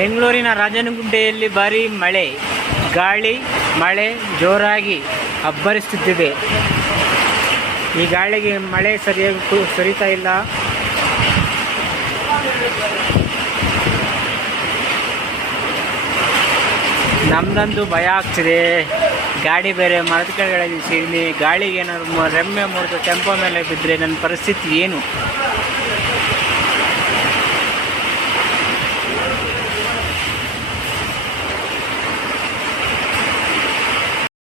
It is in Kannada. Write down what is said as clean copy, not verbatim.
ಬೆಂಗಳೂರಿನ ರಾಜನಗುಡ್ಡೆಯಲ್ಲಿ ಭಾರೀ ಮಳೆ, ಗಾಳಿ ಮಳೆ ಜೋರಾಗಿ ಅಬ್ಬರಿಸುತ್ತಿದೆ. ಈ ಗಾಳಿಗೆ ಮಳೆ ಸರಿಯಾಗಿ ಸುರಿತಾ ಇಲ್ಲ. ನಮ್ದಂತೂ ಭಯ ಆಗ್ತಿದೆ. ಗಾಡಿ ಬೇರೆ ಮರದ ಕೆಳಗಡೆ ನಿಲ್ಸಿದ್ದೀನಿ. ಗಾಳಿಗೆ ಏನಾದ್ರು ರೆಮ್ಮೆ ಮುರಿದು ಟೆಂಪೋ ಮೇಲೆ ಬಿದ್ದರೆ ನನ್ನ ಪರಿಸ್ಥಿತಿ ಏನು?